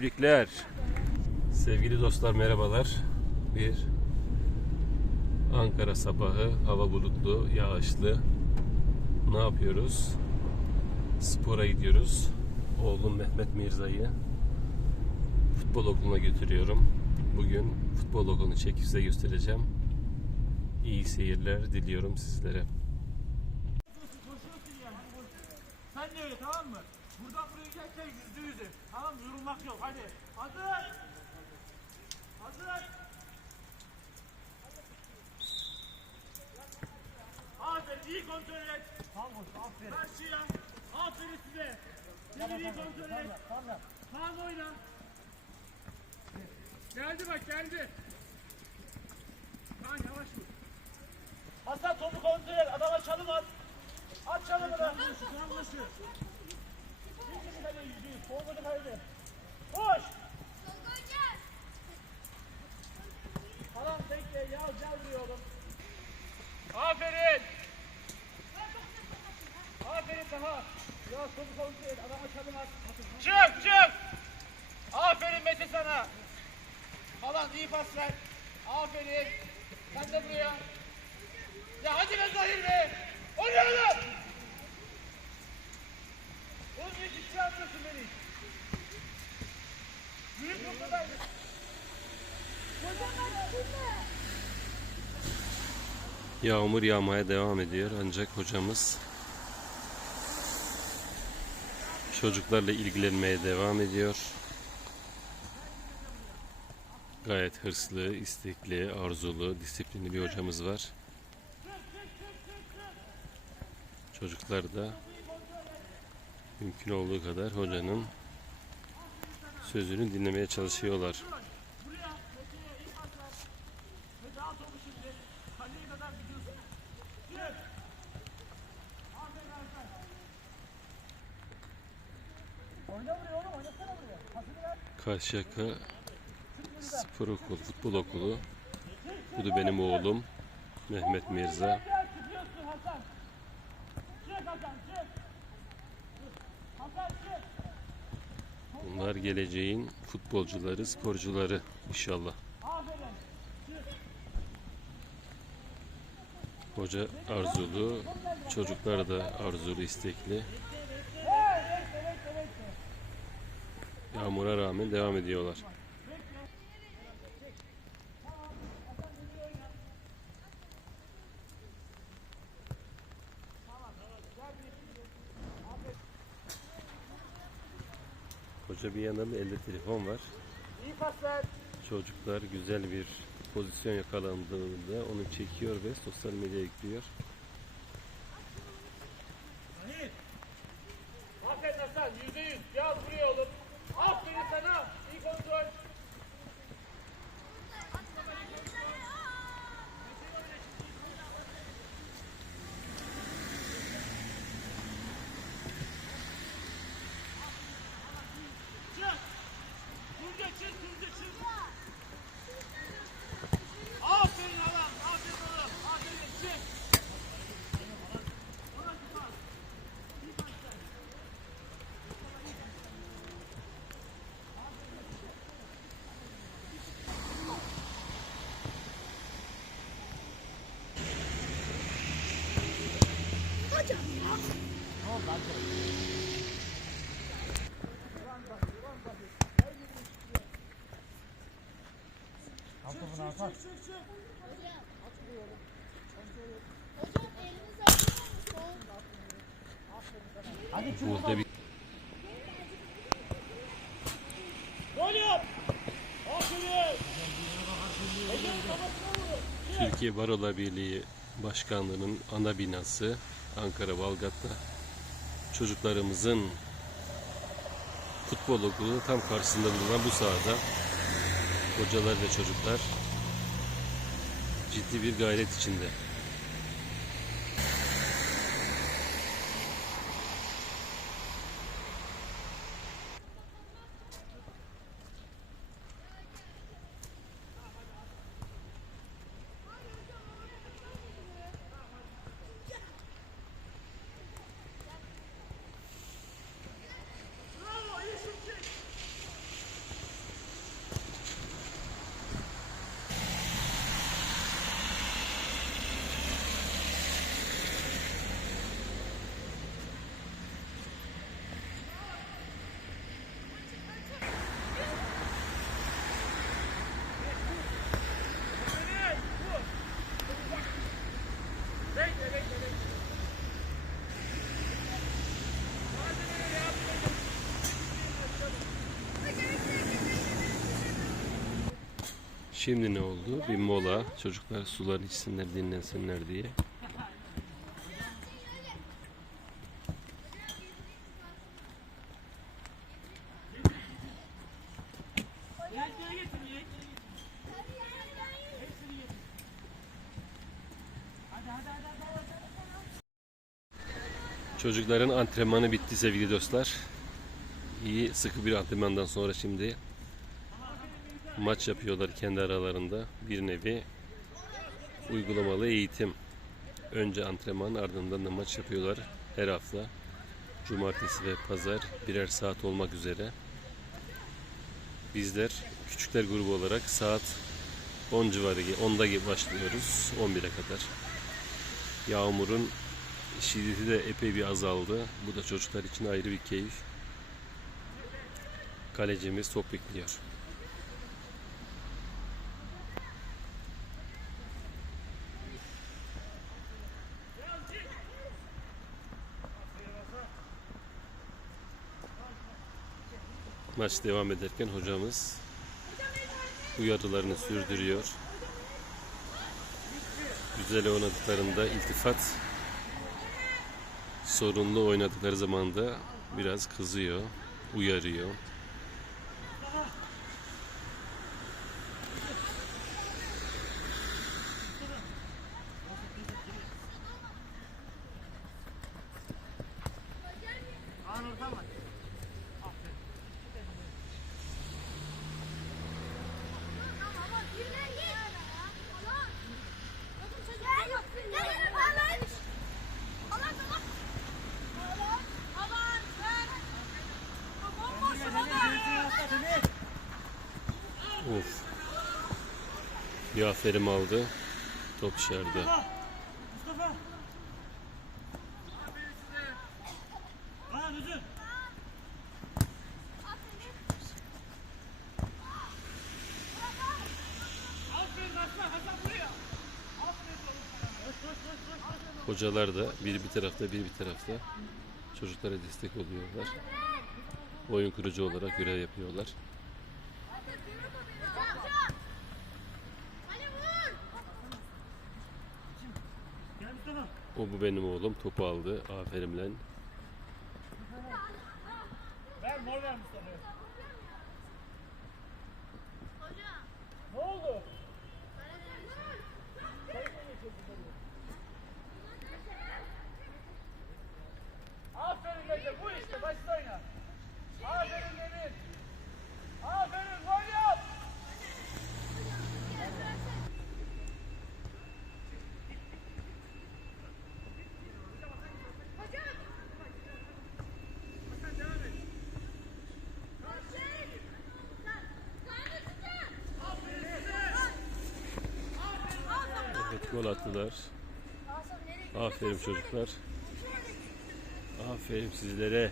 Tebrikler. Sevgili dostlar merhabalar. Bir Ankara sabahı hava bulutlu, yağışlı. Ne yapıyoruz? Spora gidiyoruz. Oğlum Mehmet Mirza'yı futbol okuluna götürüyorum. Bugün futbol okulunu çekip size göstereceğim. İyi seyirler diliyorum sizlere. Sen de öyle tamam mı? Buradan giderken yüzde yüze. Tamam? Yorulmak yok. Hadi. Hazır. Hazır. Aferin. iyi kontrol et. Tamam aferin. Karşıya. Aferin size. Şimdi iyi kontrol et. Tamam oyna. Geldi bak geldi. Lan yavaş vur. Hasan topu kontrol et. Adama çalım at. At çalımını. Şu başı. Kaleye yüzde yüz. Formanı kalede. Koş. Tamam bekle. Yaz yaz diyorum. Aferin. Aferin daha. Ya topu kontrol et. Adama çalım at. Çık çık. Aferin Mete sana. Falan iyi pas ver. Aferin. Sen de buraya. Ya hadi be Zahir be. Oğlum beni? Noktadaydı. Yağmur yağmaya devam ediyor ancak hocamız çocuklarla ilgilenmeye devam ediyor. Gayet hırslı, istekli, arzulu, disiplinli bir hocamız var. Çocuklar da mümkün olduğu kadar hocanın sözünü dinlemeye çalışıyorlar. Karşıyaka Spor Okulu, Futbol Okulu. Bu da benim oğlum Mehmet Mirza. Çıkıyorsun Hasan. Çık Hasan çık. Hasan çık. Bunlar geleceğin futbolcuları, sporcuları inşallah. Hoca arzulu, çocuklar da arzulu, istekli. Yağmura rağmen devam ediyorlar. Hoca bir yandan da elde telefon var. İyi pas ver. Çocuklar güzel bir pozisyon yakalandığında onu çekiyor ve sosyal medyaya yüklüyor. Hayır. Aferin Hasan yüzde yüz. Yaz buraya oğlum. Aferin sana. İyi kontrol. Çık. Tunca çık, Tunca çık. Aferin adam, aferin oğlum. Aferin, çık. Burada bir Gol yap. Aferin. Türkiye Barolar Birliği Başkanlığı'nın ana binası Ankara Balgat'ta çocuklarımızın futbol okulu tam karşısında bulunan bu sahada hocalar ve çocuklar ciddi bir gayret içinde. Şimdi ne oldu? Bir mola. Çocuklar sular içsinler, dinlensinler diye. Çocukların antrenmanı bitti sevgili dostlar. İyi sıkı bir antrenmandan sonra şimdi maç yapıyorlar kendi aralarında. Bir nevi uygulamalı eğitim. Önce antrenman ardından da maç yapıyorlar her hafta. Cumartesi ve pazar birer saat olmak üzere. Bizler küçükler grubu olarak saat 10 civarı 10'da gibi başlıyoruz 11'e kadar. Yağmurun şiddeti de epey bir azaldı. Bu da çocuklar için ayrı bir keyif. Kalecimiz top bekliyor. Maç devam ederken hocamız uyarılarını sürdürüyor. Güzel oynadıklarında iltifat, sorunlu oynadıkları zaman da biraz kızıyor, uyarıyor. Bir aferin aldı. Top. Mustafa. Üzül. Koş. Hocalar da biri bir tarafta, biri bir tarafta çocuklara destek oluyorlar. Oyun kurucu olarak görev yapıyorlar. Gel Mustafa. O bu benim oğlum. Topu aldı. Aferin lan. Ver mor ver Mustafa'ya. Ne oldu? Aferin Mete, bu işte basit oyna. Aferin Demir. Aferin, gol yap. Evet gol attılar. Aferin çocuklar. Aferin sizlere.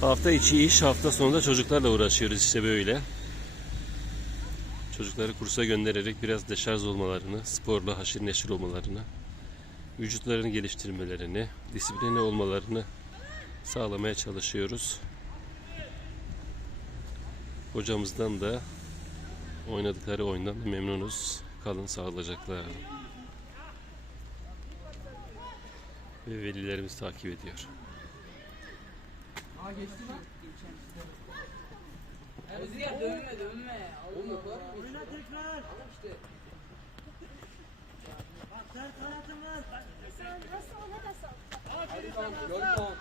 Hafta içi iş, hafta sonunda çocuklarla uğraşıyoruz işte böyle. Çocukları kursa göndererek biraz deşarj olmalarını, sporla haşır neşir olmalarını, vücutlarını geliştirmelerini, disiplinli olmalarını sağlamaya çalışıyoruz. Hocamızdan da oynadıkları oyundan da memnunuz. Kalın sağlıcakla. Ve velilerimiz takip ediyor. Rüzgar dönme dönme. Allah Allah. Oyna tekrar. Bak sen kanatın var. Aferin Tamam, sana gol Hasan. tamam.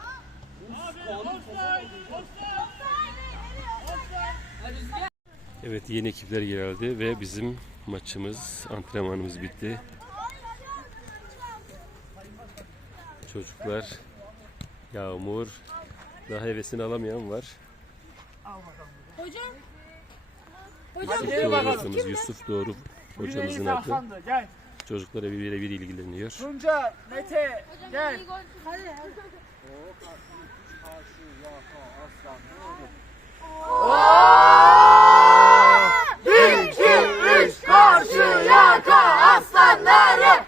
Aferin, offside, offside. Evet yeni ekipler geldi ve bizim maçımız, antrenmanımız bitti. Çocuklar, Yağmur, daha hevesini alamayan var. Hocam. Yusuf Gel doğru hocamız, Yusuf doğru hocamızın adı. Çocuklara birebir ilgileniyor. Tunca, Mete, gel. iyi Hadi.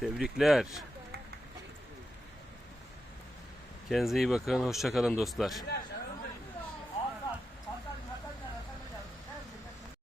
Tebrikler. Kendinize iyi bakın. Hoşça kalın dostlar.